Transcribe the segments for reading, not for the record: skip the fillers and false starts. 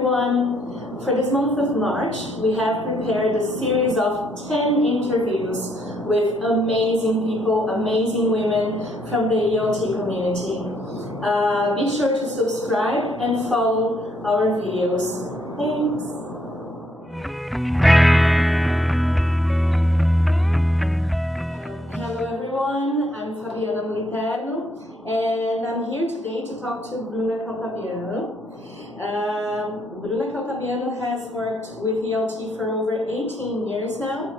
everyone. For this month of March, we have prepared a series of 10 interviews with amazing people, amazing women from the ELT community. Be sure to subscribe and follow our videos. Thanks. Hello everyone, I'm and I'm here today to talk to Bruna Caltabiano. Bruna Caltabiano has worked with ELT for over 18 years now.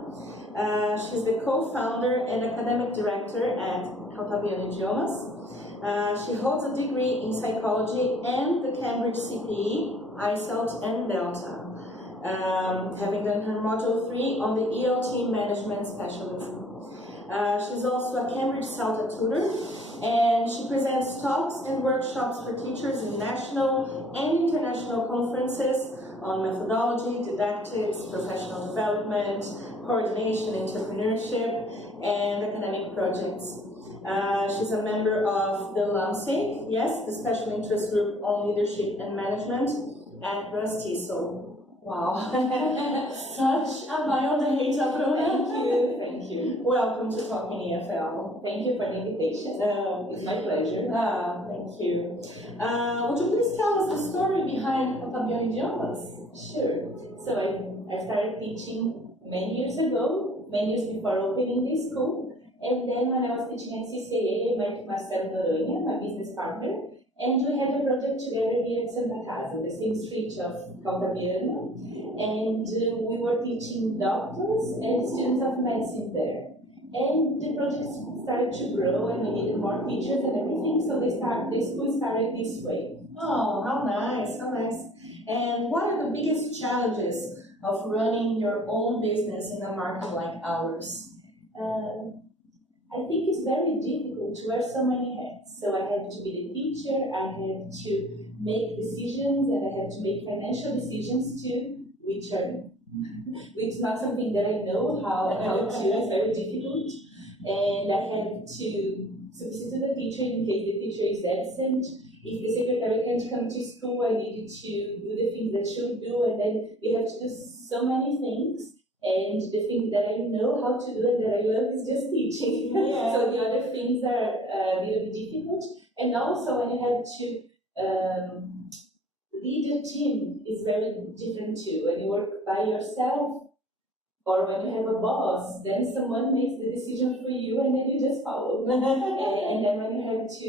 She's the co-founder and academic director at Caltabiano Idiomas. She holds a degree in psychology and the Cambridge CPE, ICELT and Delta, having done her Module 3 on the ELT Management Specialism. She's also a Cambridge CELTA tutor, and she presents talks and workshops for teachers in national and international conferences on methodology, didactics, professional development, coordination, entrepreneurship, and academic projects. She's a member of the LAMSIC, yes, the Special Interest Group on Leadership and Management at Rustiso. Wow, such a bio data, Bruna. Thank you. Welcome to Talking EFL. Thank you for the invitation. It's my pleasure. Thank you. Would you please tell us the story behind Caltabiano Idiomas? Sure. So I started teaching many years ago, many years before opening the school. And then when I was teaching at CCA, I met Marcelo Noronha, my business partner, and we had a project together here at Santa Casa, the same street of Caltabiano, and we were teaching doctors and students of medicine there. And the project started to grow, and we needed more teachers and everything, so the school started this way. Oh, how nice, how nice. And what are the biggest challenges of running your own business in a market like ours? I think it's very difficult to wear so many hats. So I have to be the teacher, I have to make decisions, and I have to make financial decisions too, which is not something that I know how to do. It's very difficult. And I have to substitute the teacher in case the teacher is absent. If the secretary can't come to school, I needed to do the things that she'll do, and then we have to do so many things. And the thing that I know how to do and that I love is just teaching. Yeah. So the other things are really difficult. And also when you have to lead a team is very different too. When you work by yourself or when you have a boss, then someone makes the decision for you and then you just follow. And then when you have to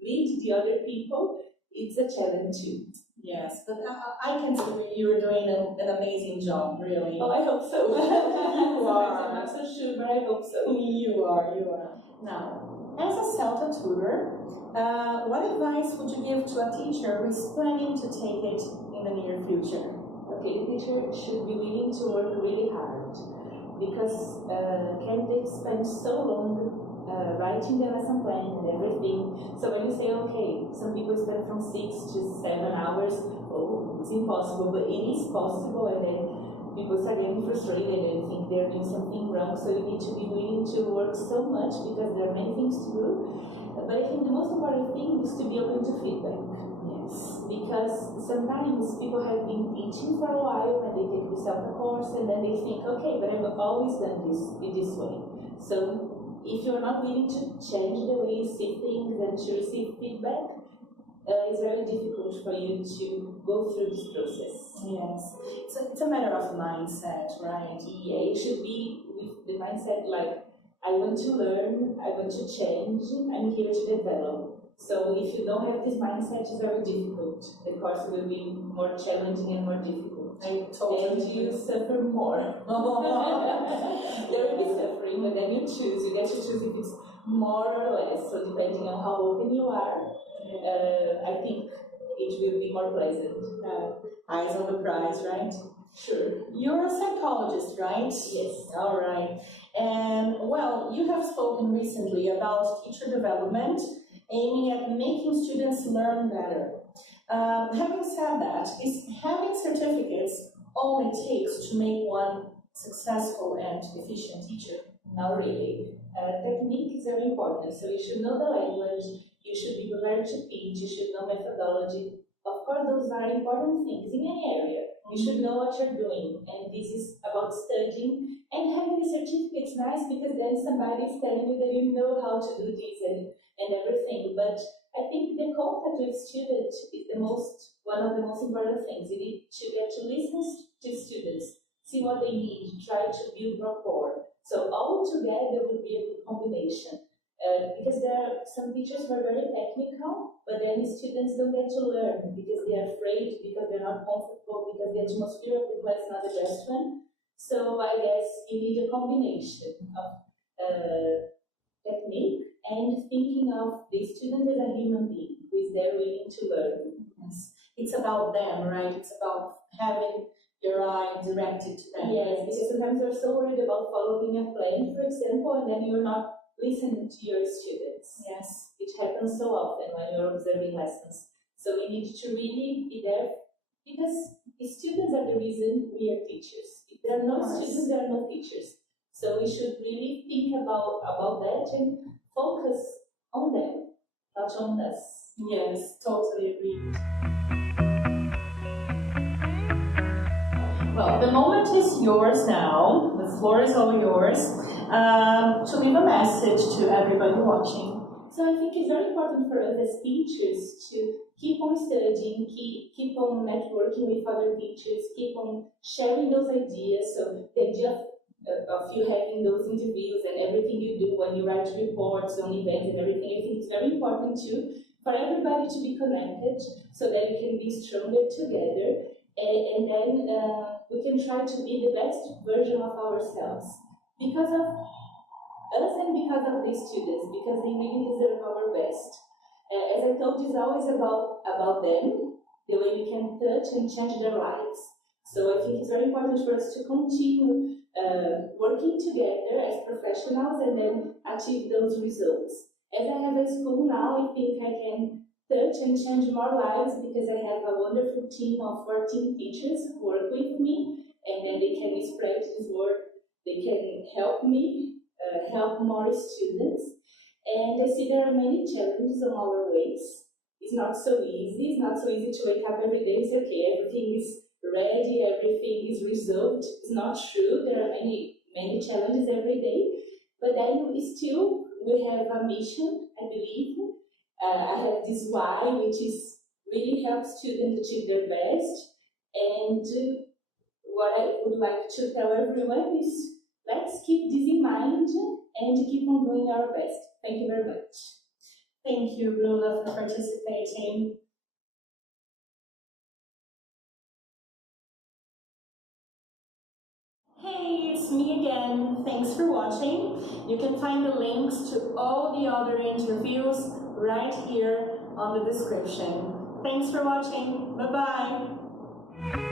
lead the other people, it's a challenge too. Yes, but I can see you're doing an amazing job, really. Oh, I hope so. You are. I'm not so sure, but I hope so. You are. Now, as a CELTA tutor, what advice would you give to a teacher who is planning to take it in the near future? Okay, the teacher should be willing to work really hard because candidates spend so long writing the lesson plan and everything. So when you say, okay, some people spend from 6 to 7 hours, oh, it's impossible, but it is possible, and then people start getting frustrated and think they're doing something wrong. So you need to be willing to work so much because there are many things to do. But I think the most important thing is to be open to feedback. Yes, because sometimes people have been teaching for a while and they take the CELTA course and then they think, okay, but I've always done this in this way. So if you're not willing to change the way you see things and to receive feedback, it's very difficult for you to go through this process. Yes, it's a matter of mindset, right? Yeah, it should be with the mindset like, I want to learn, I want to change, I'm here to develop. So if you don't have this mindset, it's very difficult. The course will be more challenging and more difficult. And you suffer more. There will be suffering, but then you choose. You get to choose if it's more or less. So depending on how open you are, I think it will be more pleasant. Eyes on the prize, right? Sure. You're a psychologist, right? Yes. All right. And well, you have spoken recently about teacher development, aiming at making students learn better. Having said that, is having certificates all it takes to make one successful and efficient teacher? Not really. Technique is very important. So you should know the language, you should be prepared to teach, you should know methodology. Of course, of those very important things in any area. You should know what you're doing, and this is about studying and having a certificate. It's nice because then somebody is telling you that you know how to do this and everything. But I think the contact with students is one of the most important things. You need to get to listen to students, see what they need, try to build rapport. So all together would be a good combination. Because there are some teachers who are very technical, but then students don't get to learn because they are afraid, because they're not comfortable, because the atmosphere of the class is not the best one. So I guess you need a combination of technique and thinking of the student as a human being who is there willing to learn. Yes. It's about them, right? It's about having your eye directed to them. Yes, because sometimes you're so worried about following a plan, for example, and then you're not listening to your students. Yes. It happens so often when you're observing lessons. So we need to really be there because the students are the reason we are teachers. If there are no students, there are no teachers. So we should really think about that and focus on them, not on us. Yes, totally agree. Well, the moment is yours now. The floor is all yours. To leave a message to everybody watching. So I think it's very important for us as teachers to keep on studying, keep on networking with other teachers, keep on sharing those ideas. So the idea of you having those interviews and everything you do when you write reports on events and everything, I think it's very important too for everybody to be connected so that we can be stronger together. And then we can try to be the best version of ourselves because of us and because of these students, because they really deserve our best. As I told you, it's always about them, the way we can touch and change their lives. So I think it's very important for us to continue working together as professionals and then achieve those results. As I have a school now, I think I can touch and change more lives because I have a wonderful team of 14 teachers who work with me, and then they can spread this word. They can help me, help more students. And I see there are many challenges on our ways. It's not so easy. It's not so easy to wake up every day and say, okay, everything is ready, everything is resolved. It's not true. There are many challenges every day. But then still, we have a mission, I believe. I have this why, which is really help students achieve their best. And what I would like to tell everyone is, let's keep this in mind and keep on doing our best. Thank you very much. Thank you, Bruna, for participating. Hey, it's me again. Thanks for watching. You can find the links to all the other interviews right here on the description. Thanks for watching. Bye-bye.